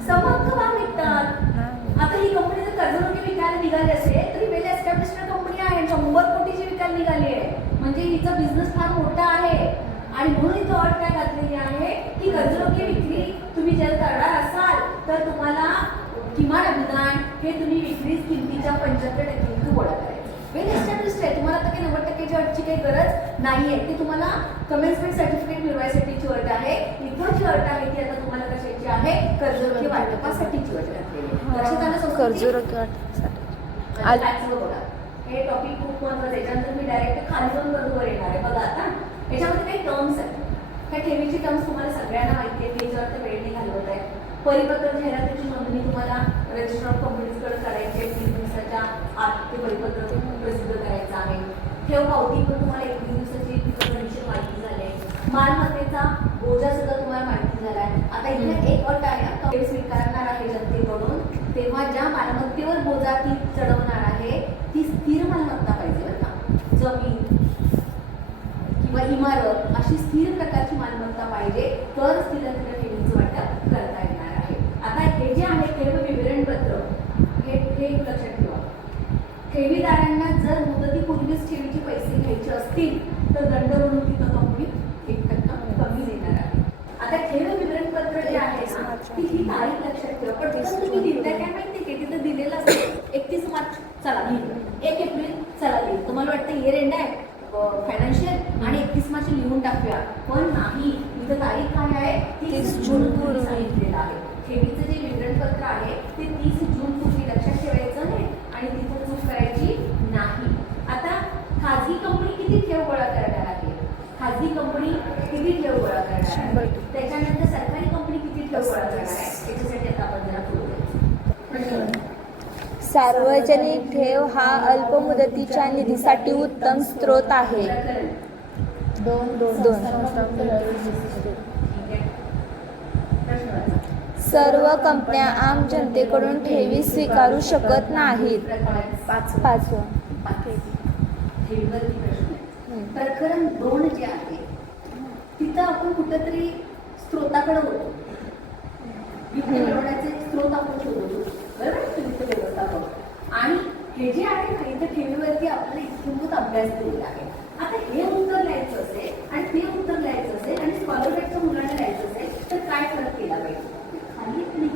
समहक्क भाग विकतात. तिचा बिझनेस फार मोठा आहे आणि म्हणून इथं अट काय घातलेली आहे की कर्जरोखे विक्री तुम्ही जर करणार असाल तर तुम्हाला किमान अनुदान हे तुम्ही विक्री किमतीच्या 75% इतकं गोळा करायचं. वेल एस्टॅब्लिश्ड आहे. तुम्हाला आता काही 90%च्या अटची काही गरज नाहीये. ते तुम्हाला कमेन्समेंट सर्टिफिकेट मिळवायसाठीची अट आहे. इथं जी अट आहे ती आता तुम्हाला कशाची आहे कर्जरोखे वाटपासाठीची अट घातलेली आहे. लक्षात आलं समजून? कर्जरोखे वाटपासाठी आता tax बघा. हे टॉपिक खूप महत्त्वाचं आहे. त्याच्यानंतर मी डायरेक्ट खाली जाऊन कर्जवर येणार आहे. बघा आता याच्यामध्ये काही टर्म्स आहेत. ह्या ठेवीची टर्म्स तुम्हाला सगळ्यांना माहिती आहे. पेजवर तर वेळ नाही घालवत आहे. परिपत्र जाहिरातीची नोंदणी तुम्हाला रजिस्टर ऑफ कंपनीजकडे करायची आहे. 30 दिवसाच्या आत ते परिपत्र प्रसिद्ध करायचं आहे. ठेव पावती पण तुम्हाला 21 दिवसाची तिथं माहिती झाली आहे. मालमत्तेचा बोजा सुद्धा तुम्हाला माहिती झाला आहे. आता इथे एक अट आहे, ठेव स्वीकारणार आहे जनतेकडून तेव्हा ज्या मालमत्तेवर बोजा ती चढवणार आहे ती स्थिर मालमत्ता पाहिजे बरं का. जमीन किंवा इमारत अशी स्थिर प्रकारची मालमत्ता पाहिजे तर स्थिर ठेवीचं वाटप करता येणार आहे. आता हे जे आहे ठेव विवरणपत्र हे लक्षात ठेवा. ठेवीदारांना जर मुदतीपूर्वीच ठेवीचे पैसे घ्यायचे असतील तर दंड म्हणून तिथं कंपनी 1% कमी देणार आहे. आता ठेव विवरणपत्र जे आहे ना ती ही तारीख लक्षात ठेवा. पण तिथं तुम्ही लिहिताय काय माहिती की तिथं दिलेलं असतं 31 मार्च चला लिहिलं, 1 एप्रिल चला लिहिलं. तुम्हाला वाटतं इयर एंड आहे फायनान्शियल आणि 31 मार्च लिहून टाकूया, पण नाही. इथं तारीख काय आहे 30 जून पूर्वी सांगितलेलं आहे. ठेवीचं जे विवरणपत्र आहे ते 30 जून पूर्वी लक्षात ठेवायचं आहे आणि तिथं चूक करायची नाही. आता खाजगी कंपनी किती ठेव गोळा करणार आहे? खाजगी कंपनी किती ठेव गोळा करणार आहे? त्याच्यानंतर सरकारी कंपनी किती ठेव गोळा करणार आहे त्याच्यासाठी आता आपण जरा पुढे सार्वजनिक ठेव हा अल्पमुदतीच्या निधीसाठी उत्तम स्रोत आहे. सर्व कंपन्या आम जनतेकडून ठेवी स्वीकारू शकत नाहीत. पाचवं प्रकरण 2 जे आहे तिथं आपण कुठेतरी स्त्रोताकडे होतो. वित्त मिळवण्याचे स्त्रोत आपण शोधतो बरोबर, वित्त व्यवस्थापक. आणि हे जे आहे ना इथं ठेवीवरती आपल्याला इतकून अभ्यास दिलेला आहे. आता हे उत्तर लिहायचं असेल आणि ते उत्तर लिहायचं असेल आणि स्कॉलरशिपच्या मुलांना लिहायचं असेल तर काय फरक केला पाहिजे? खाली नाही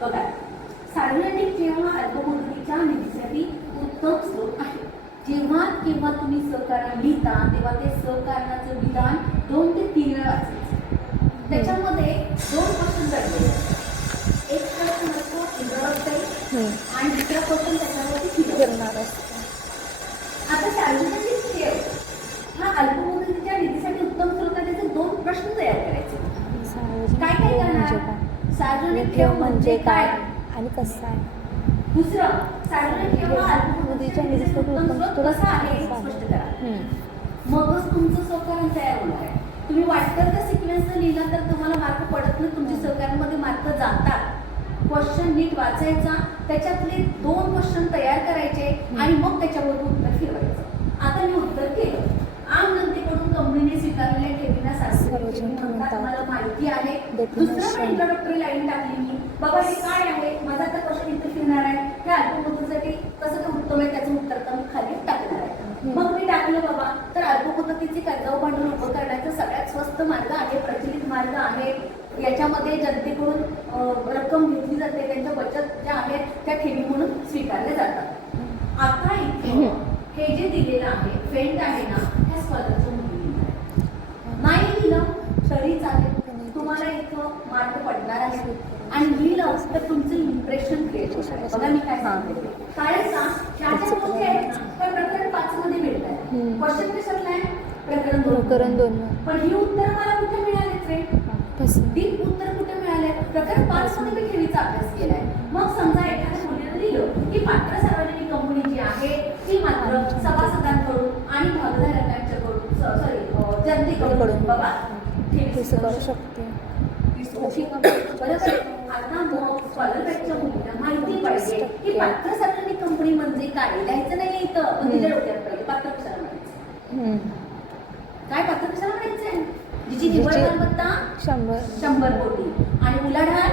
बघा. सार्वजनिक ठेव हा अल्पमुदतीच्या निधीसाठी उत्तम स्रोत आहे. जेव्हा केव्हा तुम्ही सहकारण लिहिता तेव्हा ते सहकारणाचं विधान 2 ते 3 वेळा वाचायचं. त्याच्यामध्ये 2 क्वेश्चन दडलेले असतात. एक क्वेश्चन असतो इंट्रोडक्टरी आणि दुसरा क्वेश्चन त्याच्यावरती फिरणार असतो. आता सार्वजनिक ठेव हा अल्पमुदतीच्या निधीसाठी उत्तम स्रोत आहे. त्याचे 2 प्रश्न तयार करायचे. काय काय करणार? सार्वजनिक ठेव म्हणजे काय आणि कसं आहे? दुसरं सार्वजनिक ठेव हा अल्पमुदतीच्या निधीसाठी उत्तम स्रोत कसा आहे हे स्पष्ट करा. मगच तुमचं सहकारण तयार होणार आहे. तुम्ही वाटतं त्या सिक्वेन्सनं लिहिला तर तुम्हाला मार्क पडत नाही. तुमच्या सहकारांमध्ये मार्क जातात. क्वेश्चन नीट वाचायचा, त्याच्यातले 2 क्वेश्चन तयार करायचे आणि मग त्याच्यावरून उत्तर फिरवायचं. आता मी उत्तर केलं. आम जनतेकडून कंपनीने स्वीकारलेल्या ठेवींना सार्वजनिक मला माहिती आहे. दुसरं इंट्रोडक्टरी लाईन टाकली मी, बाबा हे काय आहे, माझा आता क्वेश्चन इथे फिरणार आहे, हे अल्पमुदतीसाठी कसं ते उत्तम आहे त्याचं उत्तर तर मी खाली टाकणार आहे. मग मी टाकलं बाबा तर अल्पमुदतीचे कर्जाऊ भांडवल उभं करण्याचा सगळ्यात स्वस्त मार्ग आहे, प्रचलित मार्ग आहे. याच्यामध्ये जनतेकडून रक्कम घेतली जाते, त्यांच्या बचत ज्या आहेत त्या ठेवी म्हणून स्वीकारल्या जातात. आता इथे हे जे दिलेलं आहे फेंट आहे ना ह्या स्पर्धाचं नाही दिलं तरी चालेल. तुम्हाला इथं मार्क पडणार आहे आणि लिहिलं तर तुमचं इम्प्रेशन क्रिएट होणार. बघा मी काय सांगते कारण का ह्या ज्या गोष्टी आहेत ना त्या प्रकरण 5 मध्ये मिळतात. क्वेश्चन कशातला आहे? प्रकरण 2. पण ही उत्तर मला कुठे मिळाले फ्रेंड? ती उत्तर कुठे मिळाले? प्रकरण 5 मध्ये मी ठेवीचा अभ्यास केलाय. मग समजा एखाद्या मुलीने लिहिलं की पात्र सार्वजनिक कंपनी जी आहे ती मात्र सभासदांकडून आणि भागधारकांच्याकडून जनतेकडून बाबा ठेवी करू शकते. बरोबर. आता मग स्कॉलरशिपच्या मुलीला माहिती पाहिजे की पात्र सार्वजनिक कंपनी म्हणजे काय. लिहायचं नाही इथं, पण तिच्या डोक्यात पाहिजे पात्र कशाला म्हणायचं. काय पात्र कशाला म्हणायचंय? जिची निव्वळ मालमत्ता 100 कोटी आणि उलाढाल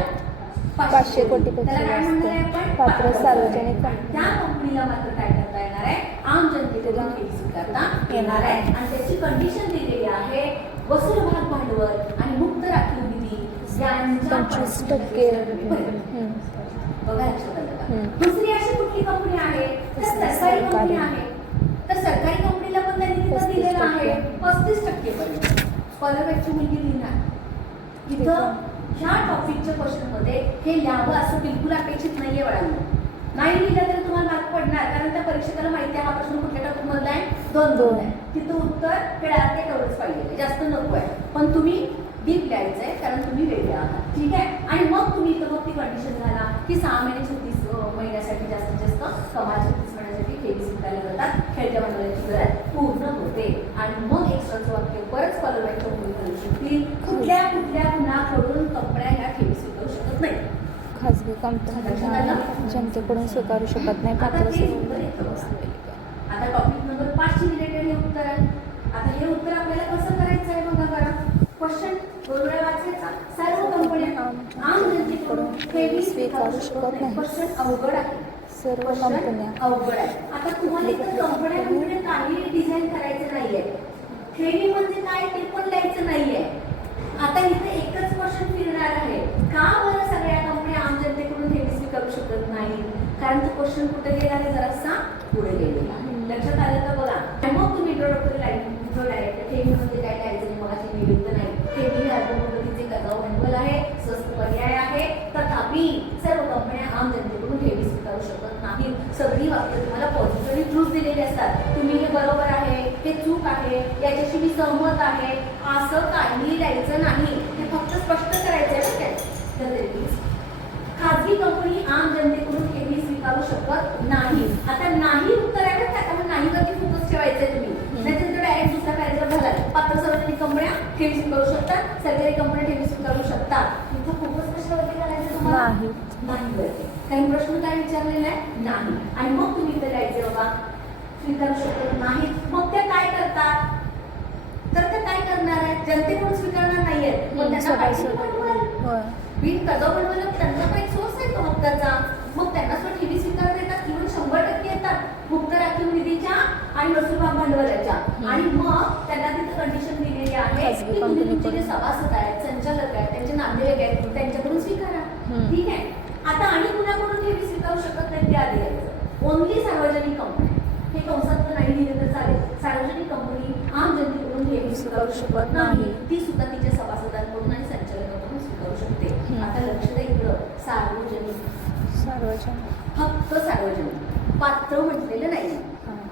500 कोटीपेक्षा त्याला काय जास्त म्हणणार आहे आपण? पात्र सार्वजनिक कंपनी. त्या कंपनीला मात्र काय करता येणार आहे? आम जनतेकडून ठेवी स्वीकारता येणार आहे. आणि त्याची कंडिशन दिलेली आहे, वसूल भाग भांडवल आणि मुक्त राखीव निधी यांच्या 25% बघा लक्षात आलं का? हम्म. दुसरी अशी कुठली कंपनी आहे? तर सरकारी कंपनी आहे. तर सरकारी कंपनीला पण त्यांनी तिथं दिलेलं आहे 35% पर्यंत. स्कॉलरची मुलगी लिहिणार इथं ह्या टॉपिकच्या क्वेश्चन मध्ये हे लिहावं असं बिलकुल अपेक्षित नाहीये वडिलांना. नाही लिहिलं तरी तुम्हाला मार्क पडणार, कारण त्या परीक्षकाला माहिती आहे हा प्रश्न कुठल्या टॉपिक मधला आहे, दोन आहे. तिथं उत्तर खेळात ते तेवढंच पाहिजे, जास्त नको आहे. पण तुम्ही डीप लिहायचंय कारण तुम्ही वेगळे आहात, ठीक आहे. आणि मग तुम्ही इथं मग ती कंडिशन झाला की 6 महिने 36 महिन्यासाठी जास्तीत जास्त कमाल 36 महिन्यासाठी ठेवी स्वीकारल्या जातात, खेळत्या भांडवलाची गरज पूर्ण होते. आणि मग एक्स्ट्राचं वाक्य परत स्कॉलरच्या मुली करू शकतील, कुठल्या कुणाकडून कंपन्या ह्या ठेवी स्वीकारू शकत नाही. खाजगी कंपन्या जनतेकडून स्वीकारू शकत नाही. पात्र आता टॉपिक नंबर 5 शी रिलेटेड हे उत्तर आहे. आता हे उत्तर आपल्याला कसं करायचं आहे बघा बरं. क्वेश्चन दोन वेळा वाचायचा. सर्व कंपन्या आम जनतेकडून ठेवी स्वीकारू शकत नाही. क्वेश्चन अवघड आहे. सर्व कंपन्या अवघड आहे. आता तुम्हाला इथं कंपन्या म्हणजे काही डिझाईन करायचं नाहीये. ठेवी म्हणजे काय ते पण लिहायचं नाहीये. आता इथे एकच क्वेश्चन फिरणार आहे, का बरं सगळ्या कंपन्या आम जनतेकडून ठेवी स्वीकारू शकत नाही? कारण तो क्वेश्चन कुठे गेला आहे, जरासा पुढे गेलेला आहे. लक्षात आलं का बघा. आणि मग तुम्ही इंट्रोडक्टरी लाईन डायरेक्ट ठेवी म्हणजे काय लिहायचं नाही, मगाशी नियुक्त नाही. ठेवी हे अल्पमुदतीचे कर्जाऊ भांडवल आहे, स्वस्त पर्याय आहे. तथापि सर्व कंपन्या आम जनतेकडून ठेवी स्वीकारू शकत नाहीत. सगळी वाक्य तुम्हाला पॉझिटिव्हली ट्रूथ दिलेली असतात. तुम्ही हे बरोबर आहे, हे चूक आहे, याच्याशी मी सहमत आहे, असं काही लिहायचं नाही. हे फक्त स्पष्ट करायचं आहे काय. खाजगी कंपनी आम जनतेकडून ठेवी स्वीकारू शकत नाही. आता नाही उत्तर आहे का, त्यामुळे नाही वरती फोकस ठेवायचंय तुम्ही. नाहीतर डायरेक्ट दुसरा पॅरेग्राफ झाला. पात्र सार्वजनिक कंपन्या ठेवी स्वीकारू शकतात, सरकारी कंपन्या ठेवी स्वीकारू शकतात. तुमचं फोकस कशावरती करायचं तुम्हाला? नाही वरती. काही प्रश्न काय विचारलेला आहे? नाही. आणि मग तुम्ही इथे लिहायचं बाबा स्वीकारू शकत नाही. मग त्या काय करतात? तर ते काय करणार आहे? जनतेकडून स्वीकारणार नाहीयेत, पण त्यांना पाहिजे भांडवल. बिन कर्जाऊ भांडवल त्यांचा पण एक सोर्स आहे तो हक्काचा. मग त्यांना सुद्धा ठेवी स्वीकारत येतात, किंवा 100% येतात मुक्त राखीव निधीच्या आणि वसूल भाग भांडवलाच्या. आणि मग त्यांना तिथे कंडिशन दिलेली आहे की तुम्ही तुमचे जे सभासद आहेत, संचालक आहेत, त्यांचे नातेवाईक आहेत, त्यांच्याकडून स्वीकारा. ठीक आहे. आता आणि कुणाकडून ठेवी स्वीकारू शकत नाही ते आधी यायचं. ओनली सार्वजनिक कंपन्या. हे कंसात नाही दिले तर चालेल. सार्वजनिक कंपनी आम जनतेकडून ठेवी स्वीकारू शकत नाही. ती सुद्धा तिच्या सभासदांकडून आणि संचालकांकडून स्वीकारू शकते. आता लक्ष द्या इकडं, सार्वजनिक फक्त सार्वजनिक, पात्र म्हटलेलं नाही.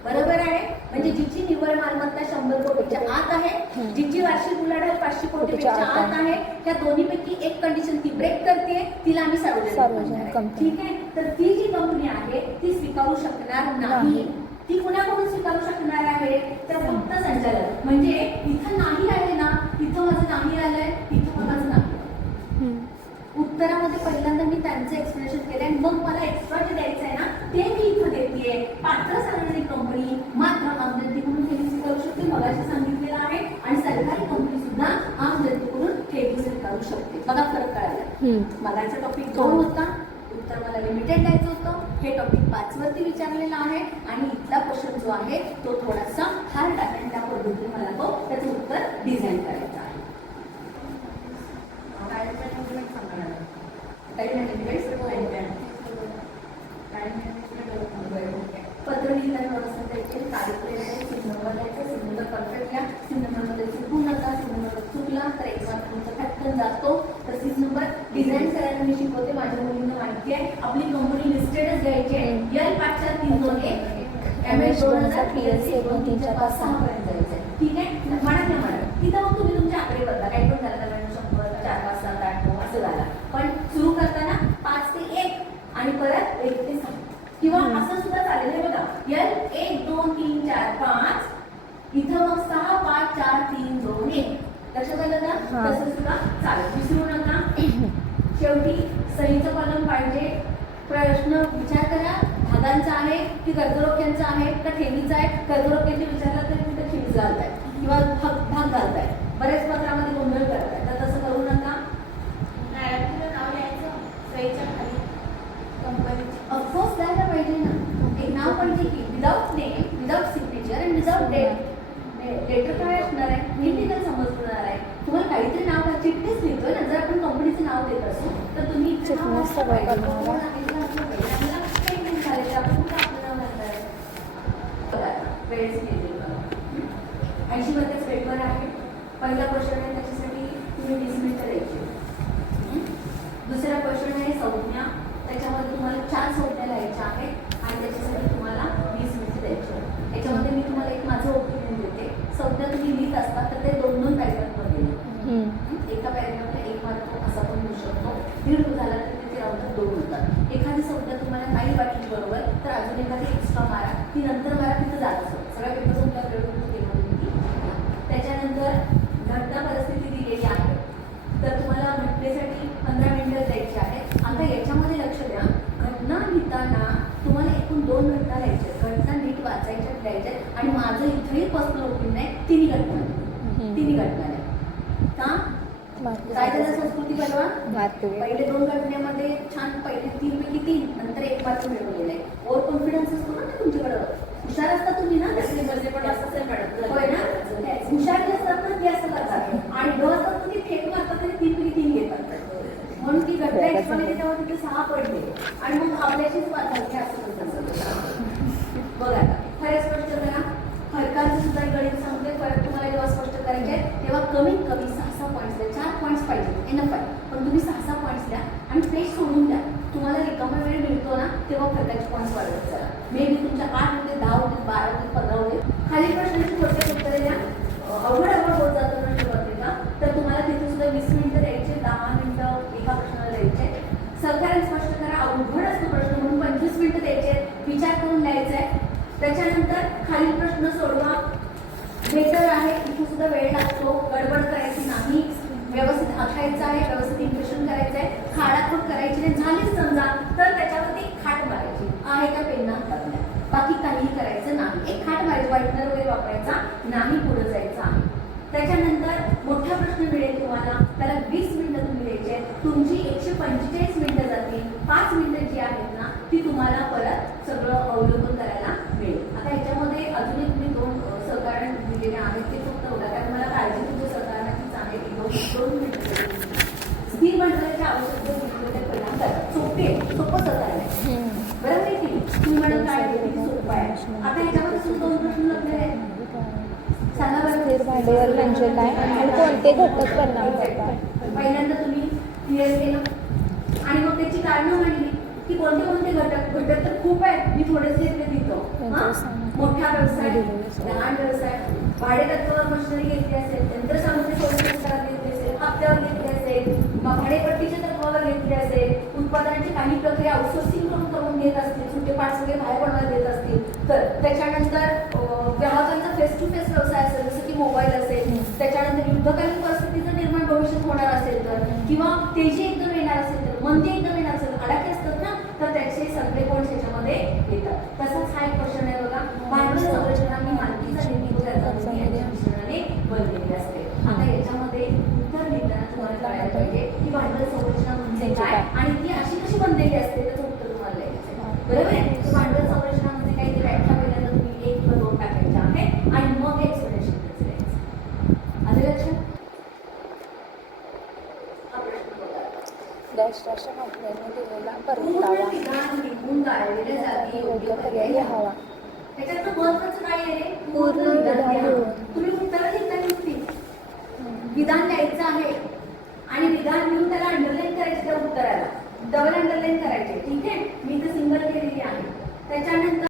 बरोबर आहे. म्हणजे जिची निव्वळ मालमत्ता 100 कोटीच्या आत आहे, जिची वार्षिक उलाढाल 500 कोटीच्या आत आहे, त्या दोन्हीपैकी एक कंडिशन ती ब्रेक करते, तिला आम्ही सार्वजनिक कंपनी. ठीक आहे. तर ती जी कंपनी आहे ती स्वीकारू शकणार नाही. ती कुणाकडून स्वीकारू शकणार आहे? तर फक्त संचालक. म्हणजे इथं नाही आहे ना, इथं माझं नाही आलंय, इथं माझं नाही. उत्तरामध्ये पहिल्यांदा मी त्यांचं एक्सप्लेनेशन केलंय, मग मला एक्स्ट्रा जे द्यायचं आहे ना ते मी इथं देतेय. पात्र सार्वजनिक कंपनी मात्र आम जनतेकडून ठेवी स्वीकारू शकते, मगाशी सांगितलेलं आहे. आणि सरकारी कंपनी सुद्धा आम जनतेकडून ठेवी स्वीकारू शकते. बघा फरक कळाला. मगाचा टॉपिक 2 होता, उत्तर मला लिमिटेड द्यायचं होतं. हे टॉपिक 5 वरती विचारलेला आहे. आणि इथला क्वेश्चन जो आहे तो थोडासा हार्ड आहे, त्या पद्धतीने मला तो त्याचं उत्तर डिझाईन करायचं आहे. पत्र लिहिताना व्यवस्था द्यायचे, तारीख लिहायचे, सिम नंबर द्यायचा, सिम नंबर परफेक्ट घ्या. सिम नंबरमध्ये चुकू नका. सिम नंबर चुकला तर एक मात्र तुमचा फॅक्टन जातो. तर सिम नंबर डिझाईन करायला मी शिकवते, माझ्या मुलींना माहिती आहे. आपली कंपनी लिस्टेडच घ्यायची. L5321 MS 2000 PLC 2346 पर्यंत जायचं. ठीक आहे. म्हणत तिथं मग तुम्ही तुमचे आकडे बदला. काही पण झालं तर 100 4 5 7 8 9 असं झालं. पण सुरू करताना 5 ते 1 आणि परत 1 ते 6 किंवा असं सुद्धा चालेल. हे बघा, L 1 2 3 4 5 इथं मग 6 5 4 3 2 1. लक्षात आलं ना? तसं सुद्धा चालेल, विसरू नका. शेवटी सहीचं कॉलम पाहिजे. प्रश्न विचार करा, भागांचा आहे की कर्जरोख्यांचा आहे का ठेवीचा आहे. कर्जरोख्यांचे विचारला तरी तिथे ठेवी घालताय किंवा भाग घालताय. बऱ्याच पत्रामध्ये गोंधळ करताय, तर तसं करू नका. नाव लिहायचं, सहीच्या सगळं करणार आहे. ऐंशी मध्येच पेपर आहे. पहिला क्वेश्चन आहे त्याच्यासाठी तुम्ही 20 मिनिटं द्यायची. दुसरा क्वेश्चन आहे संज्ञा. त्याच्यामध्ये तुम्हाला 4 संज्ञा लिहायच्या आहेत आणि त्याच्यासाठी तुम्हाला 20 मिनिटं द्यायची आहेत. याच्यामध्ये मी तुम्हाला एक माझं ओपिनियन देते. संज्ञा तुम्ही लिहित असतात तर ते 2-2 पॅरेग्राफमध्ये लिहा. एका पॅरेग्राफला 1 मार्क असा पण होऊ शकतो. दीड झाला तर त्याचे राऊंड 2 होतात. एखादी संज्ञा तुम्हाला नाही वाटली बरोबर तर अजून एखादी एक्स्ट्रा मारा, ती नंतर मारा, तिथं जात असतो. सगळ्या पेपर तुमच्या त्याच्यानंतर घटना परिस्थिती दिलेली आहे तर तुम्हाला घटनेसाठी 15 मिनिटं द्यायची आहेत. आता याच्यामध्ये लक्ष द्या, घटना लिहिताना तुम्हाला एकूण 2 घटना लिहायच्या आहेत. घटना नीट वाचायच्या लिहायच्या आहेत. आणि माझं इथंही पर्सनल ओपिनियन आहे, तिन्ही घटना आहे का काय झालं संस्कृती बनवा. पहिले 2 घटनेमध्ये छान, पहिले 3 पैकी 3, नंतर 1 मार्क मिळवलेला आहे. ओव्हर कॉन्फिडन्स असतो ना तुमच्याकडं, हुशार असता तुम्ही ना, पण असं मॅडम होय ना, हुशार जे असतात ना ते असं करतात आणि ढ असतात ना ते फेक मारतात आणि 3 पैकी 3 घेतात. म्हणून ती घटना एक्समध्ये तेव्हा तिथे 6 पडले आणि मग आपल्याशीच वाचायचे असं म्हणतात. बघा आता खरं स्पष्ट करा. फरकांचं सुद्धा गणित सांगते. फरक तुम्हाला जेव्हा स्पष्ट करायचे तेव्हा कमीत कमी 6-6 पॉईंट्स द्या. 4 पॉईंट्स पाहिजे एनफ आहे, पण तुम्ही 6-6 पॉईंट्स द्या आणि पेज सोडून द्या. तुम्हाला रिकामा वेळ मिळतो ना तेव्हा फरकाचे पॉईंट्स वाढवत चला. मे बी तुमच्या 8 होते, 10 होते, 12 होते, 15 होते. खाली प्रश्नाची थोडक्यात उत्तरे द्या. अवघड होत जातो प्रश्नपत्रिका तर तुम्हाला तिथे सुद्धा 20 मिनिटं द्यायचे, 10 मिनिटं एका प्रश्नाला द्यायचे. सहकार्य स्पष्ट करा. अवघड असतो प्रश्न म्हणून 25 मिनिटं द्यायचे, विचार करून द्यायचा आहे. त्याच्यानंतर खालील प्रश्न सोडवा. बेटर आहे, इथे सुद्धा वेळ लागतो. गडबड करायची नाही, व्यवस्थित आखायचं आहे, व्यवस्थित इम्प्रेशन करायचं आहे. खाडाखोड करायची नाही. झालीच समजा तर त्याच्यावरती खाट मारायची आहे का पेनना हातातल्या, बाकी काहीही करायचं नाही. एक खाट मारायची, व्हाईटनर वगैरे वापरायचा नाही, पुढे जायचं आहे. त्याच्यानंतर मोठा प्रश्न मिळेल तुम्हाला, त्याला 20 मिनिटं तुम्ही द्यायचे. तुमची 145 मिनिटं जातील. 5 मिनिटं जी आहेत ना ती तुम्हाला परत सगळं अवलोकन करायला मिळेल. आता ह्याच्यामध्ये अजूनही तुम्ही 2 सहकारण दिलेले आहेत ते फक्त बघा, कारण मला काळजी तुमच्या सहकाराची चांगली 2 मिनिटं स्थिर मंडळाच्या आवश्यकतेचे परिणाम करतात. सोपे सोपं सहकारण आहे, बरोबर आहे की तुम्ही मॅडम काय सोपं आहे. आता ह्याच्यामध्ये सुद्धा 2 प्रश्न लागले आहेत. सांगा बरं, स्थिर भांडवल म्हणजे काय आणि कोणते घटक परिणाम करतात. पहिल्यांदा तुम्ही क्लिअर केलं आणि मग त्याची कारणं मांडली की कोणते कोणते घटक तर खूप आहेत. मी थोडेसे तिथं मोठा व्यवसाय, लहान व्यवसाय, भाडे तत्वावर मशिनरी घेतली असेल, यंत्रसामुग्री सोयीनुसार घेतली असेल, हप्त्यावर घेतली असेल, भाडेपट्टीच्या तत्वावर घेतली असेल, उत्पादनाची काही प्रक्रिया आउटसोर्सिंग करून घेत असतील, सुट्टे पार्ट्स वगैरे बाहेर बनवायला देत असतील तर. त्याच्यानंतर ग्राहकांचा फेस टू फेस व्यवसाय असेल, जसं की मोबाईल असेल. त्याच्यानंतर युद्धकालीन परिस्थितीचं निर्माण भविष्यात होणार असेल तर, किंवा तेजी एकदम येणार असेल तर, मंदी एकदम येणार असेल, अडाके असतात ना तर त्याचे सगळे पॉईंट्स याच्यामध्ये येतात. तसंच हा एक क्वेश्चन आहे बघा, भांडवल संरचना ही मालकीचा निर्णय मिश्रणाने बनलेली असते. आता याच्यामध्ये उत्तर लिहिताना तुम्हाला कळायला पाहिजे की भांडवल संरचना म्हणजे काय आणि ती अशी कशी बनलेली असते त्याचं उत्तर तुम्हाला द्यायचं आहे, बरोबर आहे. भांडवल संरचना म्हणजे काही ती व्याख्या पहिल्यांदा तुम्ही 1 किंवा 2 टाकायच्या आहे आणि मग एक्सप्लेनेशन द्यायचं. आलं लक्षात. हा प्रश्न बघा, डॅशच्या कंपनीने दिलेला परतावा योग्य पर्याय हवा. त्याच्यात महत्वाचं काय आहे, पूर्ण विधान लिहून. तुम्ही उत्तर लिहिता नुसती विधान द्यायचं आहे आणि विधान लिहून त्याला अंडरलाईन करायचं, त्या उत्तराला डबल अंडरलाईन करायचे. ठीक आहे, मी तर सिंगल केलेली आहे. त्याच्यानंतर